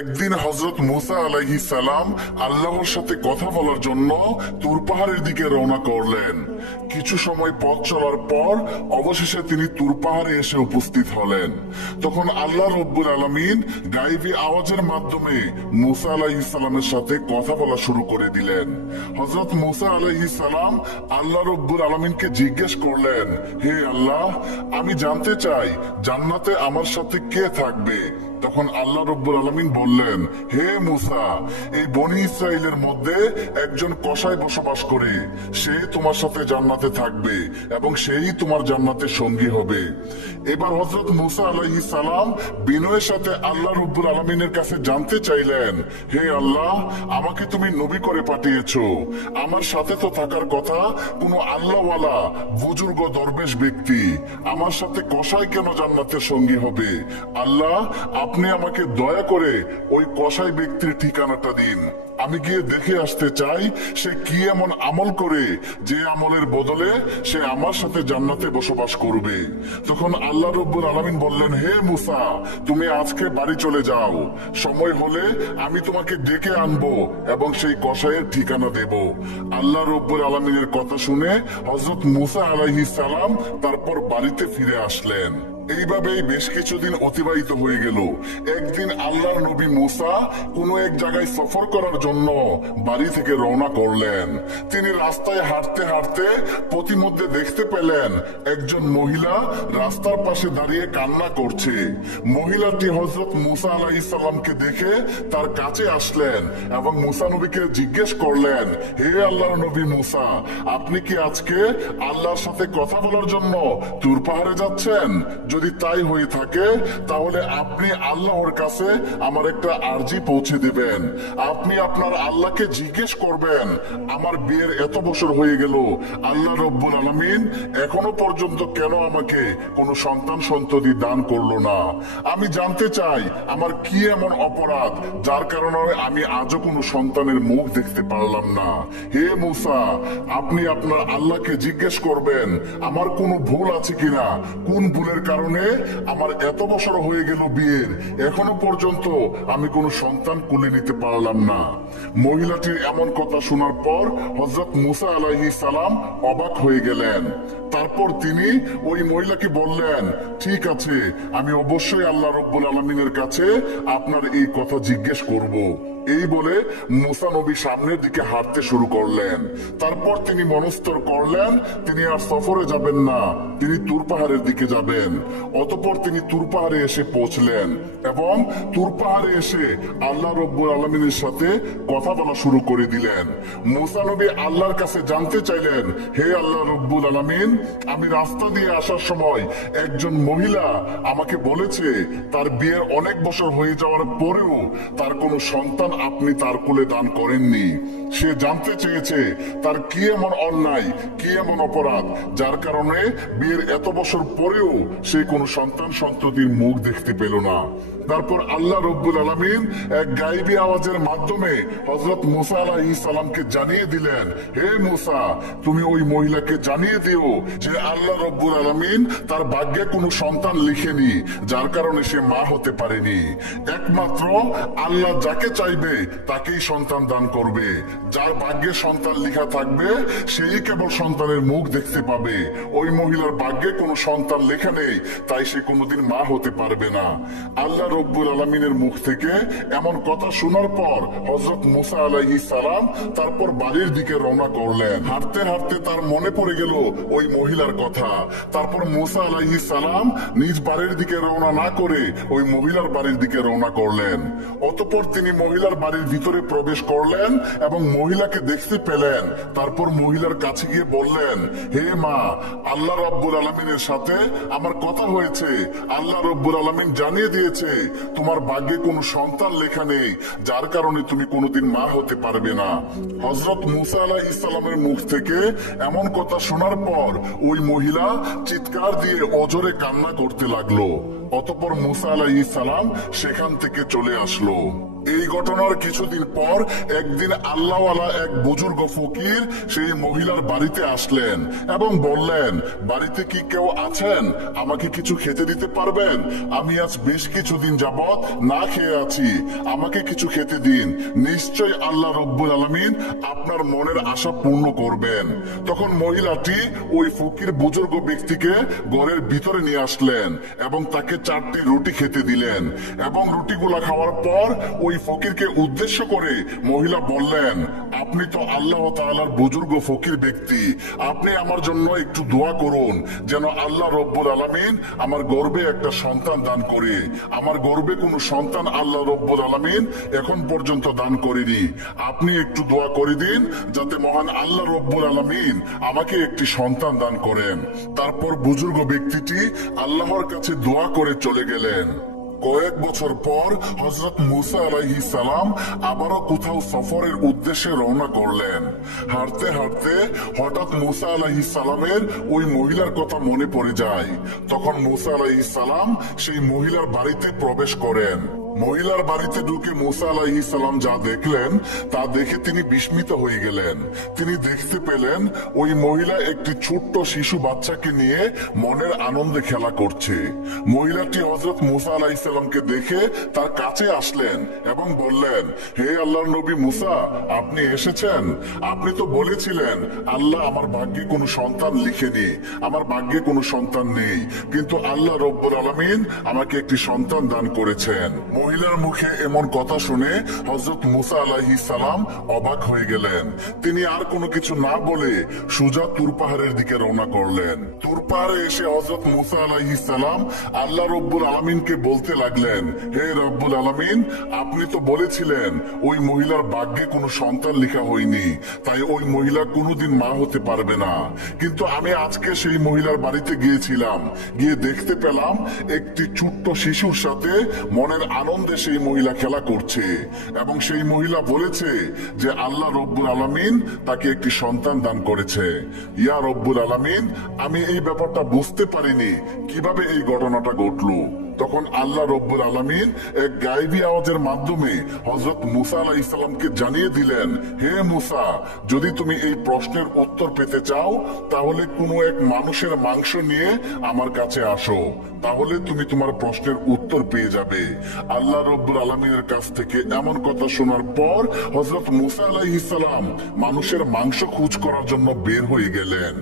একদিন হযরত মুসা আলাইহিস সালাম আল্লাহর সাথে কথা বলার জন্য তুর পাহাড়ের দিকে রওনা করলেন। কিছু সময় পথ চলার পর অবশেষে তিনি তুর পাহাড়ে এসে উপস্থিত হলেন। তখন আল্লাহ রব্বুল আলামিন গায়েবী আওয়াজের মাধ্যমে মুসা আলাইহিস সালামের সাথে কথা বলা শুরু করে দিলেন। হযরত মুসা আলাইহিস সালাম আল্লাহ রব্বুল আলামিনকে জিজ্ঞেস করলেন, হে আল্লাহ, আমি জানতে চাই জান্নাতে আমার সাথে কে থাকবে। তখন আল্লাহ রব্বুল আলামিন বললেন, হে মুসা, এই বনি ইসরাইলের মধ্যে একজন কসাই বসবাস করে, সে তোমার সাথে জান্নাতে থাকবে এবং সেই তোমার জান্নাতের সঙ্গী হবে। এবার হযরত মুসা আলাইহিস সালাম বিনয়ের সাথে আল্লাহ রব্বুল আলামিনের কাছে জানতে চাইলেন, হে আল্লাহ, আমাকে তুমি নবী করে পাঠিয়েছো, আমার সাথে তো থাকার কথা কোনো আল্লাহওয়ালা বুজুর্গ দরবেশ ব্যক্তি, আমার সাথে কসাই কেন জান্নাতের সঙ্গী হবে? আল্লাহ, আপনি আমাকে দয়া করে ওই কসাই ব্যক্তির ঠিকানাটা দিন, আমি গিয়ে দেখে আসতে চাই সে কি এমন আমল করে যে আমলের বদলে সে আমার সাথে জান্নাতে বসবাস করবে। তখন আল্লাহ রব্বুল আলামিন বললেন, হে মুসা, তুমি আজকে বাড়ি চলে যাও, সময় হলে আমি তোমাকে ডেকে আনবো এবং সেই কসাইয়ের ঠিকানা দেব। আল্লাহ রব্বুল আলামিনের কথা শুনে হযরত মুসা আলাইহিস সালাম তারপর বাড়িতে ফিরে আসলেন। এইভাবেই বেশ কিছুদিন অতিবাহিত হয়ে গেল। একদিন আল্লাহর নবী মুসা কোনো এক জায়গায় সফর করার জন্য বাড়ি থেকে রওনা করলেন। তিনি রাস্তায় হাঁটতে হাঁটতে পথিমধ্যে দেখতে পেলেন একজন মহিলা রাস্তার পাশে দাঁড়িয়ে কান্না করছে। মহিলাটি হযরত মুসা আলাইহিস সালামকে দেখে তার কাছে আসলেন এবং মুসা নবীকে জিজ্ঞেস করলেন, হে আল্লাহর নবী মুসা, আপনি কি আজকে আল্লাহর সাথে কথা বলার জন্য তুর পাহাড়ে যাচ্ছেন? যদি তাই হয়ে থাকে তাহলে আপনি আল্লাহর কাছে আমার একটা আরজি পৌঁছে দিবেন। আপনি আপনার আল্লাহকে জিজ্ঞেস করবেন, আমার বিয়ের এত বছর হয়ে গেল, আল্লাহ রব্বুল আলামিন এখনো পর্যন্ত কেন আমাকে কোনো সন্তান সন্ততি দান করলো না? আমি জানতে চাই আমার কি এমন অপরাধ যার কারণে আমি আজও কোনো সন্তানের মুখ দেখতে পারলাম না। হে মুসা, আপনি আপনার আল্লাহকে জিজ্ঞেস করবেন আমার কোনো ভুল আছে কিনা, কোন ভুলের কারণে আমার এত বছর হয়ে গেল বিয়ের, এখনো পর্যন্ত আমি কোনো সন্তান কোলে নিতে পারলাম না। মহিলাটির এমন কথা শোনার পর হযরত মুসা আলাইহিস সালাম অবাক হয়ে গেলেন। তারপর তিনি ওই মহিলাকে বললেন, ঠিক আছে, আমি অবশ্যই আল্লাহ রব্বুল আলামিনের কাছে আপনার এই কথা জিজ্ঞেস করব। এই বলে মুসা নবী সামনের দিকে হাঁটতে শুরু করলেন। তারপর তিনি মনস্থর করলেন তিনি আর সফরে যাবেন না, তিনি তুর পাহাড়ের দিকে যাবেন। অতঃপর তিনি তুর পাহাড়ে এসে পৌঁছলেন এবং তুর পাহাড়ে এসে আল্লাহ রব্বুল আলামিনের সাথে কথা বলা শুরু করে দিলেন। মুসা নবী আল্লাহর কাছে জানতে চাইলেন, হে আল্লাহ রব্বুল আলামিন, আমি রাস্তা দিয়ে আসার সময় একজন মহিলা আমাকে বলেছে তার বিয়ের অনেক বছর হয়ে যাওয়ার পরেও তার কোনো সন্তান আপনি তার কোলে দান করেননি। সে জানতে চেয়েছে তার কি এমন অন্যায়, কি এমন অপরাধ যার কারণে বিয়ের এত বছর পরেও সে কোনো সন্তান সন্ততির মুখ দেখতে পেল না। তারপর আল্লাহ রব্বুল আলামিন এক গায়েবী আওয়াজের মাধ্যমে হযরত মুসা আলাইহিস সালামকে জানিয়ে দিলেন, হে মুসা, তুমি ওই মহিলাকে জানিয়ে দিও যে আল্লাহ রব্বুল আলামিন তার ভাগ্যে কোনো সন্তান লিখেনি, যার কারণে সে মা হতে পারেনি। একমাত্র আল্লাহ যাকে চাইবে তাকেই সন্তান দান করবে। যার ভাগ্যে সন্তান লেখা থাকবে সেই কেবল সন্তানের মুখ দেখতে পাবে। ওই মহিলার ভাগ্যে কোনো সন্তান লেখা নেই, তাই সে কোনোদিন মা হতে পারবে না। আল্লাহ রব্বুল আলামিনের মুখ থেকে এমন কথা শোনার পর হযরত মুসা আলাইহিস সালাম তারপর বাড়ির দিকে রওনা করলেন। হাঁটতে হাঁটতে তার মনে পড়ে গেল ওই মহিলার কথা। তারপর মুসা আলাইহিস সালাম নিজ বাড়ির দিকে রওনা না করে ওই মহিলার বাড়ির দিকে রওনা করলেন। অতঃপর তিনি মহিলার বাড়ির ভিতরে প্রবেশ করলেন এবং মহিলাকে দেখতে পেলেন। তারপর মহিলার কাছে গিয়ে বললেন, হে মা, আল্লাহ রব্বুল আলামিনের সাথে আমার কথা হয়েছে। আল্লাহ রব্বুল আলামিন জানিয়ে দিয়েছে তোমার ভাগ্যে কোনো সন্তান লেখা নেই, যার কারণে তুমি কোনোদিন মা হতে পারবে না। হযরত মুসা আলাইহিস সালামের মুখ থেকে এমন কথা শোনার পর ওই মহিলা চিৎকার দিয়ে অজরে কান্না করতে লাগলো। অতঃপর মুসা আলাইহিস সালাম সেখান থেকে চলে আসলো। এই ঘটনার কিছুদিন পর একদিন আল্লাহওয়ালা এক বুজুর্গ ফকির সেই মহিলার বাড়িতে আসলেন এবং বললেন, বাড়িতে কি কেউ আছেন? আমাকে কিছু খেতে দিতে পারবেন? আমি আজ বেশ কিছুদিন যাবত না খেয়ে আছি, আমাকে কিছু খেতে দিন, নিশ্চয় আল্লাহ রব্বুল আলামিন আপনার মনের আশা পূর্ণ করবেন। তখন মহিলাটি ওই ফকির বুজুর্গ ব্যক্তিকে ঘরের ভিতরে নিয়ে আসলেন এবং তাকে 4টি রুটি খেতে দিলেন এবং রুটিগুলা খাওয়ার পর ওই ফকিরকে উদ্দেশ্য করে মহিলা বললেন, আপনি তো আল্লাহ তাআলার বুজুর্গ ফকির ব্যক্তি, আপনি আমার জন্য একটু দোয়া করুন যেন আল্লাহ রব্বুল আলামিন আমার গর্ভে একটা সন্তান দান করে। আমার গর্ভে কোনো সন্তান আল্লাহ রব্বুল আলামিন এখন পর্যন্ত দান করেনি, আপনি একটু দোয়া করে দিন যাতে মহান আল্লাহ রব্বুল আলামিন আমাকে একটি সন্তান দান করেন। তারপর বুজুর্গ ব্যক্তিটি আল্লাহর কাছে দোয়া করে চলে গেলেন। কয়েক বছর পর হযরত মুসা আলাইহিস সালাম আবারও কোথাও সফরের উদ্দেশ্যে রওনা করলেন। হাঁটতে হাঁটতে হঠাৎ মুসা আলাইহিস সালামের ওই মহিলার কথা মনে পড়ে যায়। তখন মুসা আলাইহিস সালাম সেই মহিলার বাড়িতে প্রবেশ করেন। মহিলার বাড়িতে ঢুকে মুসা আলাইহিস সালাম যা দেখলেন তা দেখে তিনি বিস্মিত হয়ে গেলেন। তিনি দেখতে পেলেন ওই মহিলা একটি ছোট্ট শিশু বাচ্চাকে নিয়ে মনের আনন্দে খেলা করছে। মহিলাটি হযরত মুসা আলাইহিস সালামকে দেখে তার কাছে আসলেন এবং বললেন, হে আল্লাহর নবী মুসা, আপনি এসেছেন। আপনি তো বলেছিলেন আল্লাহ আমার ভাগ্যে কোনো সন্তান লিখেনি, আমার ভাগ্যে কোনো সন্তান নেই, কিন্তু আল্লাহ রব্বুল আলামিন আমাকে একটি সন্তান দান করেছেন। মহিলার মুখে এমন কথা শুনে হযরত মুসা আলাইহিস সালাম অবাক হয়ে গেলেন। তিনি আর কোনো কিছু না বলে সোজা তুর পাহাড়ের দিকে রওনা করলেন। তুর পাহাড়ে এসে হযরত মুসা আলাইহিস সালাম আল্লাহ রব্বুল আলামিনকে বলতে লাগলেন, হে রব্বুল আলামিন, আপনি তো বলেছিলেন ওই মহিলার ভাগ্যে কোনো সন্তান লেখা হয়নি, তাই ওই মহিলা কোনোদিন মা হতে পারবে না। কিন্তু আমি আজকে সেই মহিলার বাড়িতে গিয়েছিলাম, গিয়ে দেখতে পেলাম একটি ছোট্ট শিশুর সাথে মনের আনন্দে সেই মহিলা খেলা করছে এবং সেই মহিলা বলেছে যে আল্লাহ রব্বুল আলামিন তাকে একটি সন্তান দান করেছে। ইয়া রব্বুল আলামিন, আমি এই ব্যাপারটা বুঝতে পারিনি কিভাবে এই ঘটনাটা ঘটলো। তখন আল্লাহ রব্বুল আলামিন এক গায়েবী আওয়াজের মাধ্যমে হযরত মুসা আলাইহিস সালামকে জানিয়ে দিলেন, হে মুসা, যদি তুমি এই প্রশ্নের উত্তর পেতে চাও তাহলে কোনো এক মানুষের মাংস নিয়ে আমার কাছে আসো, তাহলে তুমি তোমার প্রশ্নের উত্তর পেয়ে যাবে। আল্লাহ রব্বুল আলামিনের কাছ থেকে এমন কথা শোনার পর হযরত মুসা আলাইহিস সালাম মানুষের মাংস খোঁজ করার জন্য বের হয়ে গেলেন।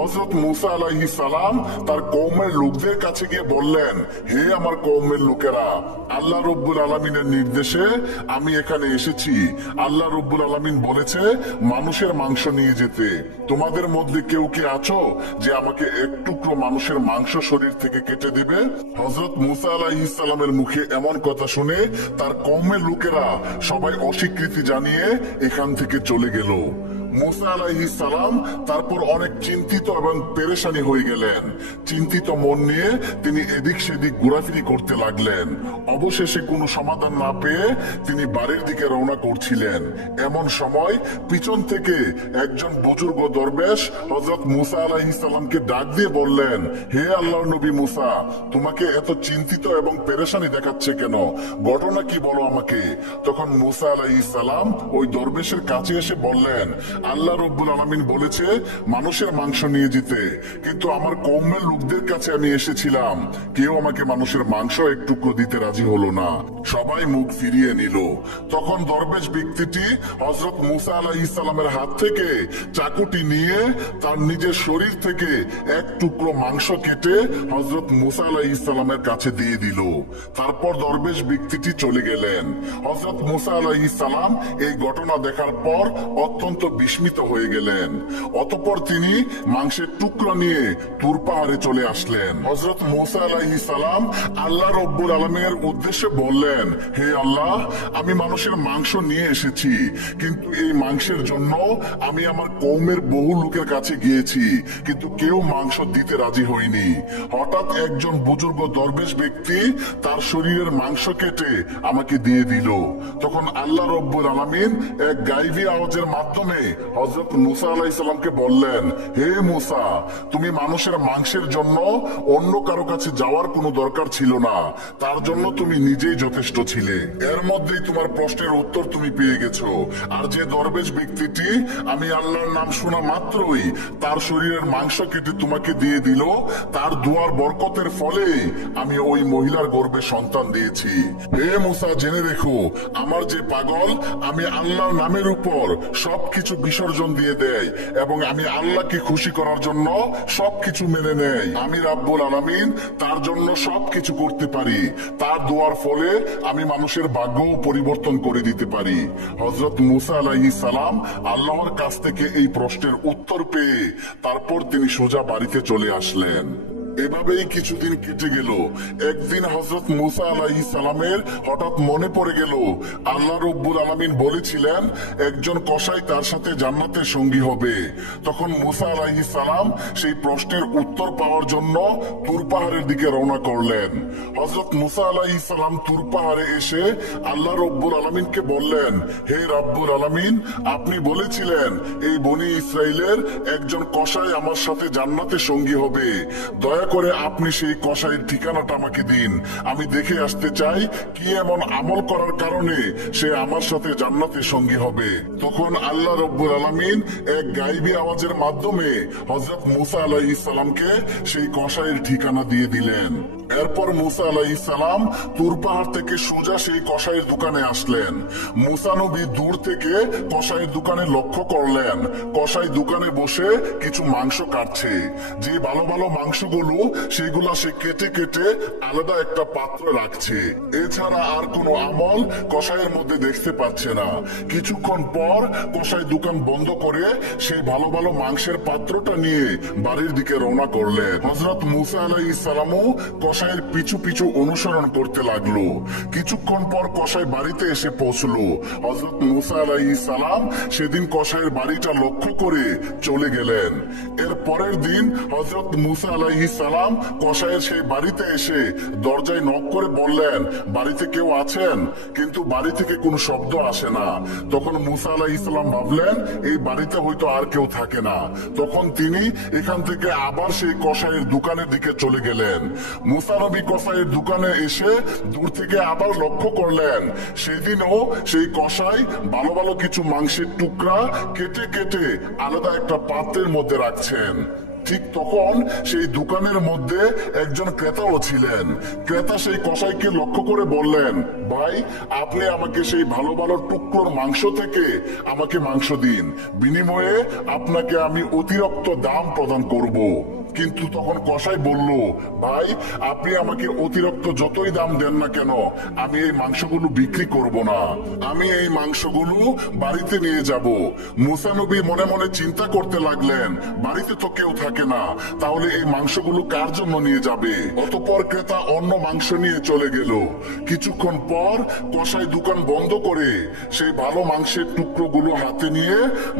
হযরত মুসা আলাইহিস সালাম তার কওমের লোকদের কাছে গিয়ে বললেন, হে আমার কওমের লোকেরা, আল্লাহ রব্বুল আলামিনের নির্দেশে আমি এখানে এসেছি। আল্লাহ রব্বুল আলামিন বলেছে মানুষের মাংস নিয়ে যেতে। তোমাদের মধ্যে কেউ কি আছো যে আমাকে এক টুকরো মানুষের মাংস শরীর থেকে কেটে দিবে? হযরত মুসা আলাইহিস সালামের মুখে এমন কথা শুনে তার কওমের লোকেরা সবাই অস্বীকৃতি জানিয়ে এখান থেকে চলে গেল। মুসা আলাইহিস সালাম তারপর অনেক চিন্তিত এবং পেরেশানি হয়ে গেলেন। চিন্তিত মন নিয়ে তিনি এদিক সেদিক ঘোরাফিরি করতে লাগলেন। অবশেষে কোনো সমাধান না পেয়ে তিনি বাড়ির দিকে রওনা করছিলেন। এমন সময় পিছন থেকে একজন বুজুর্গ দরবেশ হযরত মুসা আলাইহিস সালামকে ডাক দিয়ে বললেন, হে আল্লাহর নবী মুসা, তোমাকে এত চিন্তিত এবং পেরেশানি দেখাচ্ছে কেন? ঘটনা কি বলো আমাকে। তখন মুসা আলাইহিস সালাম ওই দরবেশের কাছে এসে বললেন, আল্লাহ রব্বুল আলামিন বলেছে মানুষের মাংস নিয়ে যেতে, কিন্তু আমার কওমের লোকদের কাছে আমি এসেছিলাম, কেউ আমাকে মানুষের মাংস এক টুকরো দিতে রাজি হলো না, সবাই মুখ ফিরিয়ে নিল। তখন দরবেশ ব্যক্তিটি হযরত মুসা আলাইহিস সালামের হাত থেকে চাকুটি নিয়ে তার নিজের শরীর থেকে এক টুকরো মাংস কেটে হযরত মুসা আলাইহিস সালামের কাছে দিয়ে দিল। তারপর দরবেশ ব্যক্তিটি চলে গেলেন। হযরত মুসা আলাইহিস সালাম এই ঘটনা দেখার পর অত্যন্ত বিস্মিত হয়ে গেলেন। অতঃপর তিনি মাংসের টুকরা নিয়ে তুর পাহাড়ে চলে আসলেন। হযরত মুসা আলাইহিস সালাম আল্লাহ রব্বুল আলামিনের উদ্দেশ্যে বললেন, হে আল্লাহ, আমি মানুষের মাংস নিয়ে এসেছি, কিন্তু এই মাংসের জন্য আমি আমার কওমের বহু লোকের কাছে গিয়েছি, কিন্তু কেউ মাংস দিতে রাজি হয়নি। হঠাৎ একজন বুজুর্গ দরবেশ ব্যক্তি তার শরীরের মাংস কেটে আমাকে দিয়ে দিল। তখন আল্লাহ রব্বুল আলামিন এক গায়েবী আওয়াজের মাধ্যমে হযরত মুসা আলাইহিস সালামকে বললেন, হে মুসা, তুমি মানুষের মাংসের জন্য অন্য কারো কাছে যাওয়ার কোনো দরকার ছিল না, তার জন্য তুমি নিজেই যথেষ্ট ছিলে। এর মধ্যেই তোমার প্রশ্নের উত্তর তুমি পেয়ে গেছো। আর যে দরবেশ ব্যক্তিটি আমি আল্লাহর নাম শোনা মাত্রই তার শরীরের মাংস কেটে তোমাকে দিয়ে দিল, তার দুয়ার বরকতের ফলেই আমি ওই মহিলার গর্ভে সন্তান দিয়েছি। হে মুসা, জেনে রেখো, আমার যে পাগল আমি আল্লাহর নামের উপর সবকিছু বিসর্জন দিয়ে দেয় এবং আমি আল্লাহকে খুশি করার জন্য সবকিছু মেনে নেয়। আমি রাব্বুল আলামিন তার জন্য সবকিছু করতে পারি। তার দোয়ার ফলে আমি মানুষের ভাগ্যও পরিবর্তন করে দিতে পারি। হযরত মুসা আলাইহিস সালাম আল্লাহর কাছ থেকে এই প্রশ্নের উত্তর পেয়ে তারপর তিনি সোজা বাড়িতে চলে আসলেন। এভাবেই কিছুদিন কেটে গেল। একদিন হযরত মুসা আলাইহিস সালামের হঠাৎ মনে পড়ে গেল আল্লাহ রব্বুল আলামিন বলেছিলেন একজন কসাই তার সাথে জান্নাতের সঙ্গী হবে। তখন মুসা আলাইহিস সালাম সেই প্রশ্নের উত্তর পাওয়ার জন্য তুর পাহাড়ের দিকে রওনা করলেন। হযরত মুসা আলাইহিস সালাম তুর পাহাড়ে এসে আল্লাহ রব্বুল আলামিনকে বললেন, হে রব্বুল আলামিন, আপনি বলেছিলেন এই বনি ইসরাইলের একজন কসাই আমার সাথে জান্নাতের সঙ্গী হবে। দয়া করে আপনি সেই কসাইয়ের ঠিকানাটা আমাকে দিন। আমি দেখে আসতে চাই কি এমন আমল করার কারণে সে আমার সাথে জান্নাতের সঙ্গী হবে। তখন আল্লাহ রব্বুল আলামিন এক গায়বী আওয়াজের মাধ্যমে হযরত মুসা আলাইহিস সালামকে সেই কসাইয়ের ঠিকানা দিয়ে দিলেন। এরপর মুসা আলাইহিস সালাম তুর পাহাড় থেকে সোজা সেই কসাইয়ের দোকানে আসলেন। মুসা নবী দূর থেকে কসাইয়ের দোকানে লক্ষ্য করলেন কসাই দোকানে বসে কিছু মাংস কাটছে। যে ভালো ভালো মাংসগুলো সেগুলা সে কেটে কেটে আলাদা একটা পাত্রে রাখছে। এছাড়া আর কোনো আমল কসাইয়ের মধ্যে দেখতে পাচ্ছে না। কিছুক্ষণ পর কসাই দোকান বন্ধ করে সেই ভালো ভালো মাংসের পাত্রটা নিয়ে বাড়ির দিকে রওনা করলেন। হযরত মুসা আলাইহিস সালামও কসাইয়ের পিছু পিছু অনুসরণ করতে লাগলো। কিছুক্ষণ পর কসাই বাড়িতে এসে পৌঁছলো। হযরত মুসা আলাইহিস সালাম সেদিন কসাইয়ের বাড়িটা লক্ষ্য করে চলে গেলেন। এর পরের দিন হযরত মুসা আলাইহিস সালাম কসাইয়ের সেই বাড়িতে এসে দরজায় নক করে বললেন, বাড়িতে কেউ আছেন? কিন্তু বাড়ি থেকে কোনো শব্দ আসে না। তখন মুসা আলাইহিস সালাম ভাবলেন এই বাড়িতে হয়তো আর কেউ থাকে না। তখন তিনি এখান থেকে আবার সেই কসাইয়ের দোকানের দিকে চলে গেলেন। মুসা নবী কসাইয়ের দোকানে এসে দূর থেকে আবার লক্ষ্য করলেন সেদিনও সেই কসাই ভালো ভালো কিছু মাংসের টুকরা কেটে কেটে আলাদা একটা পাত্রের মধ্যে রাখছেন। ঠিক তখন সেই দোকানের মধ্যে একজন ক্রেতাও ছিলেন। ক্রেতা সেই কসাইকে লক্ষ্য করে বললেন, ভাই, আপনি আমাকে সেই ভালো ভালো টুকরোর মাংস থেকে আমাকে মাংস দিন, বিনিময়ে আপনাকে আমি অতিরিক্ত দাম প্রদান করব। কিন্তু তখন কসাই বলল, ভাই, আপনি আমাকে অতিরিক্ত যতই দাম দেন না কেন আমি এই মাংসগুলো বিক্রি করব না। আমি এই মাংসগুলো বাড়িতে নিয়ে যাব। মুসা নবী মনে মনে চিন্তা করতে লাগলেন, বাড়িতে তো কেউ থাকে না, তাহলে এই মাংসগুলো কার জন্য নিয়ে যাবে? অতঃপর ক্রেতা অন্য মাংস নিয়ে চলে গেল। কিছুক্ষণ পর কসাই দোকান বন্ধ করে সেই ভালো মাংসের টুকরোগুলো হাতে নিয়ে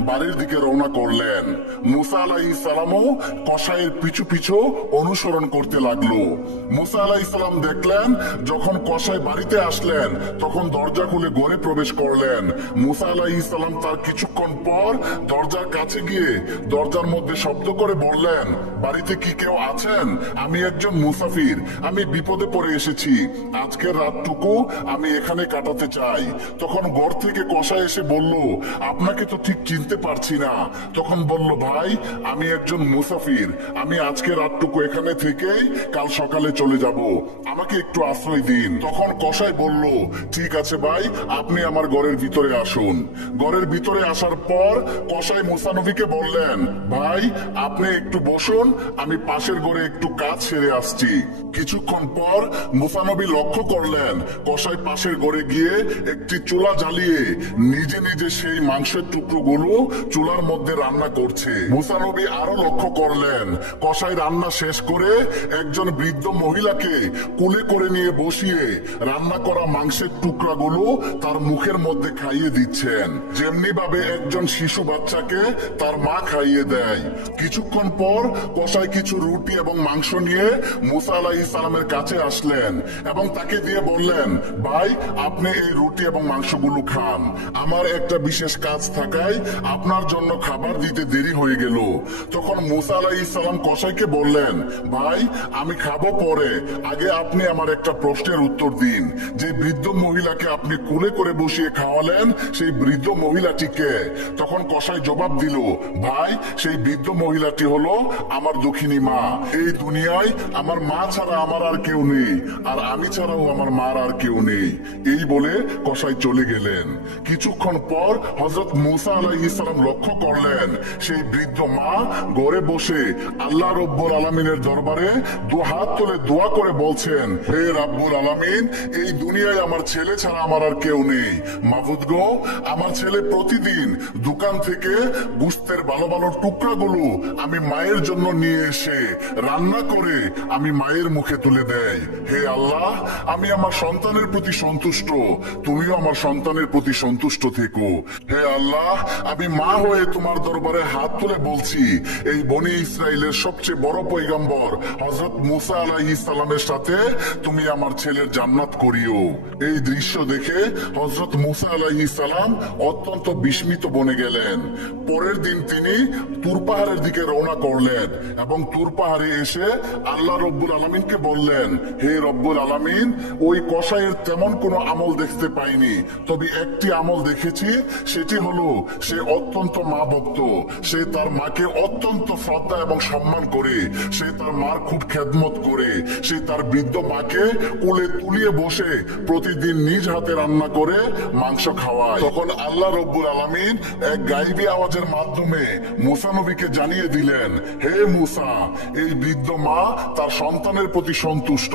বাড়ির দিকে রওনা করলেন। মুসা আলাইহিস সালামও কসাইয়ের পিছু পিছু অনুসরণ করতে লাগলো। মুসা আলাইহিস সালাম দেখলেন যখন কসাই বাড়িতে আসলেন তখন দরজা খুলে ঘরে প্রবেশ করলেন। মুসা আলাইহিস সালাম তার কিছুক্ষণ পর দরজার কাছে গিয়ে দরজার মধ্যে শব্দ করে বললেন, বাড়িতে কি কেউ আছেন? আমি একজন মুসাফির, আমি বিপদে পড়ে এসেছি। আজকের রাতটুকু আমি এখানে কাটাতে চাই। তখন ঘর থেকে কসাই এসে বলল, আপনাকে তো ঠিক চিনতে পারছি না। তখন বলল, ভাই, আমি একজন মুসাফির, আমি আজকে রাতটুকু এখানে থেকেই কাল সকালে চলে যাব, আমাকে একটু আশ্রয় দিন। তখন কসাই বলল, ঠিক আছে ভাই, আপনি আমার ঘরের ভিতরে আসুন। ঘরের ভিতরে আসার পর কসাই মুসা নবীকে বললেন, ভাই, আপনি একটু বসুন, আমি পাশের ঘরে একটু কাজ সেরে আসছি। কিছুক্ষণ পর মুসা নবী লক্ষ্য করলেন কসাই পাশের ঘরে গিয়ে একটি চুলা জ্বালিয়ে নিজে নিজে সেই মাংসের টুকরোগুলো চুলার মধ্যে রান্না করছে। মুসা নবী আরো লক্ষ্য করলেন কসাই রান্না শেষ করে একজন বৃদ্ধ মহিলাকে কোলে করে নিয়ে বসিয়ে রান্না করা মাংসের টুকরাগুলো তার মুখের মধ্যে খাইয়ে দিচ্ছেন, যেমনি ভাবে একজন শিশু বাচ্চাকে তার মা খাইয়ে দেয়। কিছুক্ষণ পর কসাই কিছু রুটি এবং মাংস নিয়ে মুসা আলাইহিস সালামের কাছে আসলেন এবং তাকে দিয়ে বললেন, ভাই আপনি এই রুটি এবং মাংসগুলো খান, আমার একটা বিশেষ কাজ থাকায় আপনার জন্য খাবার দিতে দেরি হয়ে গেল। তখন মুসা আলাইহিস সালাম কসাইকে বললেন, ভাই আমি খাবো পরে, আগে আপনি আমার একটা প্রশ্নের উত্তর দিন, যে বৃদ্ধ মহিলাকে আপনি কোলে করে বসিয়ে খাওয়ালেন সেই বৃদ্ধ মহিলাটিকে? তখন কসাই জবাব দিল, ভাই সেই বৃদ্ধ মহিলাটি হলো আমার দুঃখিনী মা। এই দুনিয়ায় আমার মা ছাড়া আমার আর কেউ নেই, আর আমি ছাড়াও আমার মার আর কেউ নেই। এই বলে কসাই চলে গেলেন। কিছুক্ষণ পর হযরত মুসা আলাইহিস সালাম লক্ষ্য করলেন সেই বৃদ্ধ মা ঘরে বসে আল্লাহ রব্বুল আলামিনের দরবারে দু হাত তুলে দোয়া করে বলছেন, হে রব্বুল আলামিন, এই দুনিয়ায় আমার ছেলে ছাড়া আমার আর কেউ নেই। মাবুদ গো, আমার ছেলে প্রতিদিন দোকান থেকে গোশতের ভালো ভালো টুকরাগুলো আমি মায়ের জন্য নিয়ে এসে রান্না করে আমি মায়ের মুখে তুলে দেয়। হে আল্লাহ, আমি আমার সন্তানের প্রতি সন্তুষ্ট, তুমিও আমার সন্তানের প্রতি সন্তুষ্ট থেকো। হে আল্লাহ, আমি মা হয়ে তোমার দরবারে হাত তুলে বলছি, এই বনি ইসরাইলের সবচেয়ে বড় পয়গম্বর হযরত মুসা আলাইহিস সালামের সাথে তুমি আমার ছেলের জান্নাত করিও। এই দৃশ্য দেখে হযরত মুসা আলাইহিস সালাম অত্যন্ত বিস্মিত বনে গেলেন। পরের দিন তিনি তুর পাহাড়ের দিকে রওনা করলেন এবং তুর পাহাড়ে এসে আল্লাহ রব্বুল আলামিনকে বললেন, হে রব্বুল আলামিন, ওই কসাইয়ের তেমন কোনো আমল দেখতে পাইনি, তবে একটি আমল দেখেছি, সেটি হলো সে অত্যন্ত মা ভক্ত। সে তার মাকে অত্যন্ত শ্রদ্ধা এবং সম্মান করে, সে তার মার খুব খেদমত করে, সে তার বৃদ্ধ মাকে কোলে তুলিয়ে বসে প্রতিদিন নিজ হাতে রান্না করে মাংস খাওয়ায়। তখন আল্লাহ রব্বুল আলামিন এক গায়বী আওয়াজের মাধ্যমে মুসা নবীকে জানিয়ে দিলেন, হে মুসা, এই বৃদ্ধ মা তার সন্তানের প্রতি সন্তুষ্ট,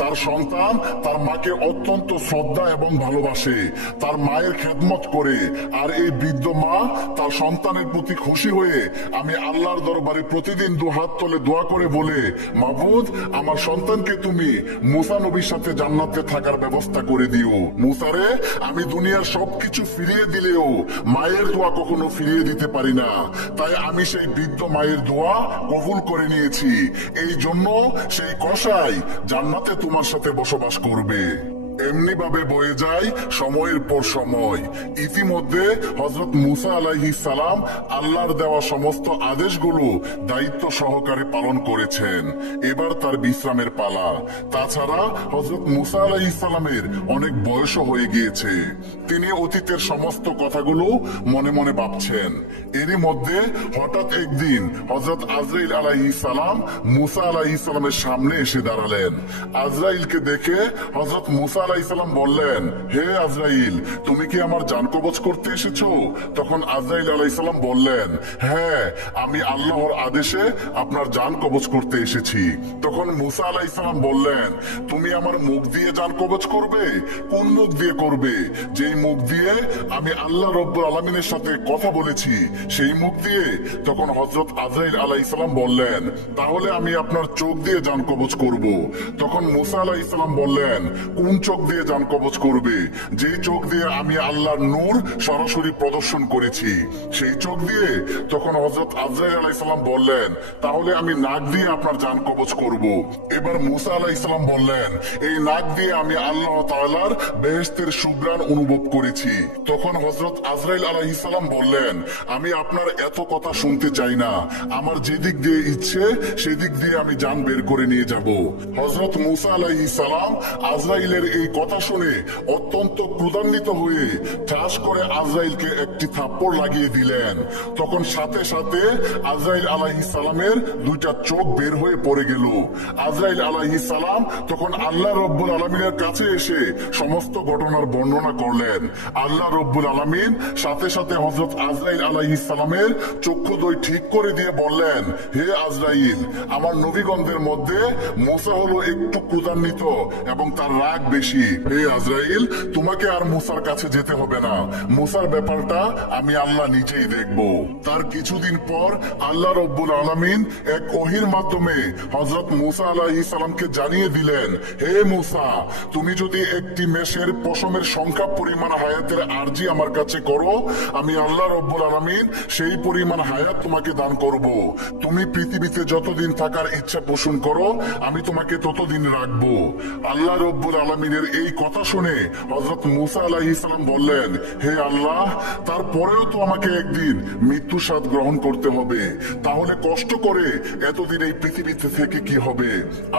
তার সন্তান তার মাকে অত্যন্ত শ্রদ্ধা এবং ভালোবাসে, তার মায়ের খেদমত করে, আর এই বৃদ্ধ মা তার সন্তানের প্রতি খুশি হয়ে আমি আল্লাহর দরবারে প্রতিদিন দু হাত তুলে দোয়া করে বলে, মাবুদ, আমার সন্তানকে তুমি মুসা নবীর সাথে জান্নাতে থাকার ব্যবস্থা করে দিও। মুসারে, আমি দুনিয়ার সবকিছু ফিরিয়ে দিলেও মায়ের দোয়া কখনো ফিরিয়ে দিতে পারি না, তাই আমি সেই বৃদ্ধ মায়ের দোয়া কবুল করে নিয়েছি। এই জন্য সেই কসাই জান্নাতে তোমার সাথে বসবাস করবে। এমনি ভাবে বয়ে যায় সময়ের পর সময়। ইতিমধ্যে হযরত মুসা আলাইহিস সালাম আল্লাহর দেওয়া সমস্ত আদেশগুলো দায়িত্ব সহকারে পালন করেছেন। এবার তার বিশ্রামের পালা। তাছাড়া হযরত মুসা আলাইহিস সালামের অনেক বয়সও হয়ে গিয়েছে। তিনি অতীতের সমস্ত কথাগুলো মনে মনে ভাবছেন। এরই মধ্যে হঠাৎ একদিন হযরত আজরাইল আলাইহিস সালাম মুসা আলাইহিস সালামের সামনে এসে দাঁড়ালেন। আজরাইলকে দেখে হযরত মুসা আলাইহিস সালাম বললেন, হে আজরাইল, তুমি কি আমার জান কবজ করতে এসেছো? তখন আজরাইল আলাইহিস সালাম বললেন, হ্যাঁ, আমি আল্লাহর আদেশে আপনার জান কবজ করতে এসেছি। তখন মুসা আলাইহিস সালাম বললেন, তুমি আমার মুখ দিয়ে জান কবজ করবে? কোন মুখ দিয়ে করবে? যেই মুখ দিয়ে আমি আল্লাহ রব্বুল আলামিনের সাথে কথা বলেছি, সেই মুখ দিয়ে? তখন হযরত আজরাইল আলাইহিস সালাম বললেন, তাহলে আমি আপনার চোখ দিয়ে জান কবজ করব। তখন মুসা আলাইহিস সালাম বললেন, কোন চোখ দিয়ে জান কবজ করবে? যেই চোখ দিয়ে আমি আল্লাহর নূর সরাসরি প্রদর্শন করেছি, সেই চোখ দিয়ে? তখন হযরত আজরাইল আলাইহিস সালাম বললেন, তাহলে আমি নাক দিয়ে আপনার জান কবজ করব। এবার মুসা আলাইহিস সালাম বললেন, এই নাক দিয়ে আমি আল্লাহ তাআলার বেহেশতের সুঘ্রাণ অনুভব করেছি। তখন হযরত আজরাইল আলাইহিস সালাম বললেন, আমি আপনার এত কথা শুনতে চাই না, আমার যেদিক দিয়ে ইচ্ছে সেদিক দিয়ে আমি জান বের করে নিয়ে যাব। হযরত মুসা আলাইহিস সালাম আজরাইলের এই কথা শুনে অত্যন্ত ক্রোধান্বিত হয়ে ঠাস করে আজরাইলকে একটি থাপ্পড় লাগিয়ে দিলেন। তখন সাথে সাথে আজরাইল আলাইহিস সালামের দুইটা চোখ বের হয়ে পড়ে গেল। আজরাইল আলাইহিস সালাম তখন আল্লাহ রব্বুল আলামিনের কাছে এসে সমস্ত ঘটনার বর্ণনা করলেন। আল্লাহ রব্বুল আলামিন সাথে সাথে হযরত আজরাইল আলাইহিস সালামের চক্ষুদ্বয় ঠিক করে দিয়ে বললেন, হে আজরাইল, আমার নবীগণদের মধ্যে মুসা হলো একটু ক্রোধান্বিত এবং তার রাগ বেশি। বেশি। হে আজরাইল, তোমাকে আর মুসার কাছে যেতে হবে না, মুসার ব্যাপারটা আমি আল্লাহ নিজেই দেখব। তার কিছুদিন পর আল্লাহ রব্বুল আলামিন এক ওহীর মাধ্যমে হযরত মুসা আলাইহিস সালামকে জানিয়ে দিলেন, হে মুসা, তুমি যদি একটি মেষের পশমের সংখ্যা পরিমাণ হায়াতের আরজি আমার কাছে করো, আমি আল্লাহ রব্বুল আলামিন সেই পরিমাণ হায়াত তোমাকে দান করব। তুমি পৃথিবীতে যতদিন থাকার ইচ্ছা পোষণ করো, আমি তোমাকে ততদিন রাখবো। আল্লাহ রব্বুল আলামিনের এই কথা শুনে হযরত মুসা আলাইহিস সালাম বললেন, হে আল্লাহ, তারপরেও তো আমাকে একদিন মৃত্যু স্বাদ গ্রহণ করতে হবে, তাহলে কষ্ট করে এতদিন এই পৃথিবীতে থেকে কি হবে?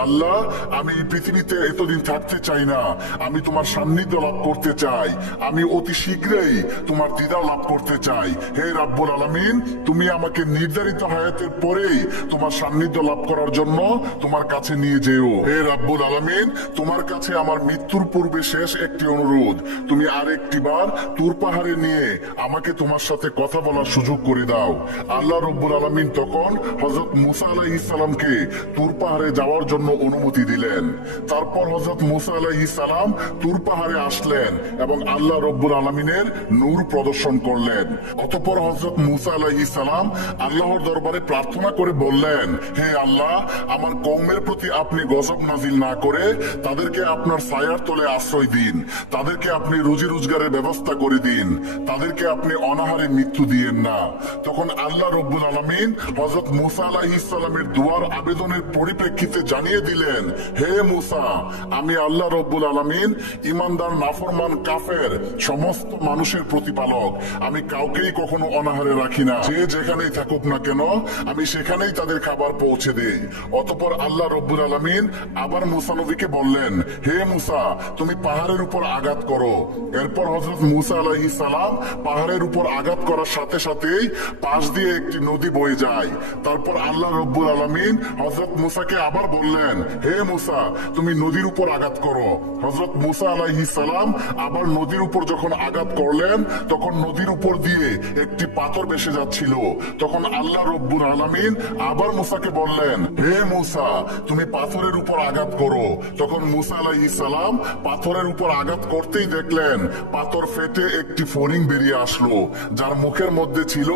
আল্লাহ, আমি এই পৃথিবীতে এতদিন থাকতে চাই না, আমি তোমার সান্নিধ্য লাভ করতে চাই, আমি অতি শীঘ্রই তোমার দিদার লাভ করতে চাই। হে রাব্বুল আলামিন, তুমি আমাকে নির্ধারিত হায়াতের পরেই তোমার সান্নিধ্য লাভ করার জন্য তোমার কাছে নিয়ে যেও। হে রাব্বুল আলামিন, তোমার কাছে আমার মৃত্যুর পূর্বে শেষ একটি অনুরোধ, তুমি আরেকটি বার তুর পাহাড়ে নিয়ে আমাকে তোমার সাথে কথা বলার সুযোগ করে দাও। আল্লাহ রব্বুল আলামিন তখন হযরত মুসা আলাইহিস সালামকে তুর পাহাড়ে যাওয়ার জন্য অনুমতি দিলেন। তারপর হযরত মুসা আলাইহিস সালাম তুর পাহাড়ে আসলেন এবং আল্লাহ রব্বুল আলামিনের নূর প্রদর্শন করলেন। অতঃপর হযরত মুসা আলাইহিস সালাম আল্লাহর দরবারে প্রার্থনা করে বললেন, হে আল্লাহ, আমার কওমের প্রতি আপনি গজব নাজিল না করে তাদেরকে আপনার ছায়ার তলে আশ্রয় দিন, তাদেরকে আপনি রুজি রোজগারের ব্যবস্থা করে দিন, তাদেরকে আপনি অনাহারে মৃত্যু দিয়েন না। তখন আল্লাহ রব্বুল আলামিন হযরত মুসা আলাইহিস সালামের দুয়ার আবেদনের পরিপ্রেক্ষিতে জানিয়ে দিলেন, হে মুসা, আমি আল্লাহ রব্বুল আলামিন ঈমানদার নাফরমান কাফের সমস্ত মানুষের প্রতিপালক, আমি কাউকেই কখনো অনাহারে রাখি না, যে যেখানেই থাকুক না কেন আমি সেখানেই তাদের খাবার পৌঁছে দেই। অতঃপর আল্লাহ রব্বুল আলামিন আবার মুসা নবীকে বললেন, হে মুসা, তুমি পাহাড়ের উপর আঘাত করো। এরপর হযরত মুসা আলাইহিস সালাম পাহাড়ের উপর আঘাত করার সাথে সাথেই পাশ দিয়ে একটি নদী বয়ে যায়। তারপর আল্লাহ রব্বুল আলামিন হযরত মুসাকে আবার বললেন, হে মুসা, তুমি নদীর উপর আঘাত করো। হযরত মুসা আলাইহিস সালাম আবার নদীর উপর যখন আঘাত করলেন, তখন নদীর উপর দিয়ে একটি পাথর ভেসে যাচ্ছিল। তখন আল্লাহ রব্বুল আলামিন আবার মুসাকে বললেন, হে মুসা, তুমি পাথরের উপর আঘাত করো। তখন মুসা আলাইহিস সালাম পাথরের উপর আঘাত করতেই দেখলেন পাথর ফেটে একটি ফড়িং বেরিয়ে আসলো, যার মুখের মধ্যে ছিল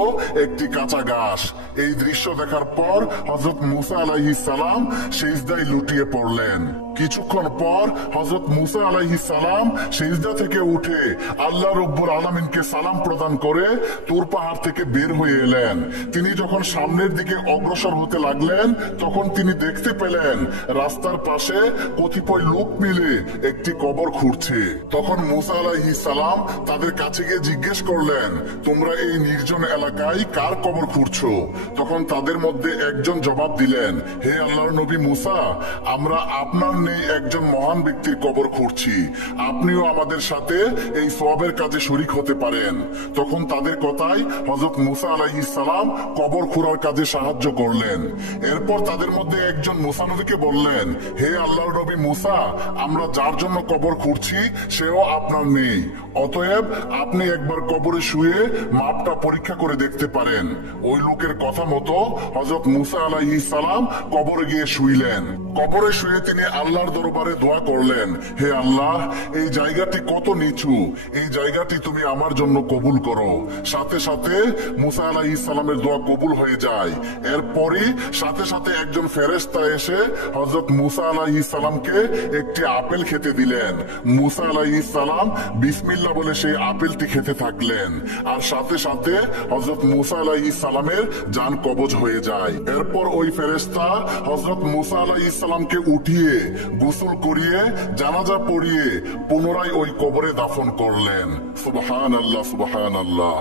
একটি কাঁচা ঘাস। এই দৃশ্য দেখার পর হযরত মুসা আলাইহিস সালাম সিজদায় লুটিয়ে পড়লেন। কিছুক্ষণ পর হযরত মুসা আলাইহিস সালাম সিজদা থেকে উঠে আল্লাহ রব্বুল আলামিনকে সালাম প্রদান করে তুর পাহাড় থেকে বের হয়ে এলেন। তিনি যখন সামনের দিকে অগ্রসর হতে লাগলেন, তখন তিনি দেখতে পেলেন রাস্তার পাশে কতিপয় লোক মিলে একটি কবর খুঁড়ছে। তখন মুসা আলাইহিস সালাম তাদের কাছে গিয়ে জিজ্ঞেস করলেন, তোমরা এই নির্জন এলাকায় কার কবর খুঁড়ছো? তখন তাদের মধ্যে একজন জবাব দিলেন, হে আল্লাহর নবী মুসা, আমরা আপনার নেই একজন মহান ব্যক্তির কবর খুঁড়ছি, আপনিও আমাদের সাথে এই সওয়াবের কাজে শরীক হতে পারেন। তখন তাদের কথায় হযরত মুসা আলাইহিস সালাম কবর খোঁড়ার কাজে সাহায্য করলেন। এরপর তাদের মধ্যে একজন মুসা নবীকে বললেন, হে আল্লাহর নবী মুসা, আমরা যার জন্য কবর খুঁড়ছি সেও আপনার নেই, অতএব আপনি একবার কবরে শুয়ে মাপটা পরীক্ষা করে দেখতে পারেন। ওই লোকের কথা মতো হযরত মুসা আলাইহিস সালাম কবরে গিয়ে শুইলেন। কবরে শুয়ে তিনি আল্লাহর দরবারে দোয়া করলেন, হে আল্লাহ, এই জায়গাটি কত নিচু, এই জায়গাটি তুমি আমার জন্য কবুল করো। সাথে সাথে মুসা আলাইহিস সালামের দোয়া কবুল হয়ে যায়। এরপরই সাথে সাথে একজন ফেরেশতা এসে হযরত মুসা আলাইহিস সালামকে একটি আপেল খেতে দিলেন। মুসা আলাইহিস সালাম বিসমিল্লাহ বলে সেই আপেলটি খেতে থাকলেন, আর সাথে সাথে হযরত মুসা আলাইহিস সালামের জান কবজ হয়ে যায়। এরপর ওই ফেরেশতা হযরত মুসা আলাইহিস সালামকে উঠিয়ে গোসল করিয়ে জানাজা পড়িয়ে পুনরায় ওই কবরে দাফন করলেন। সুবহানাল্লাহ, সুবহানাল্লাহ।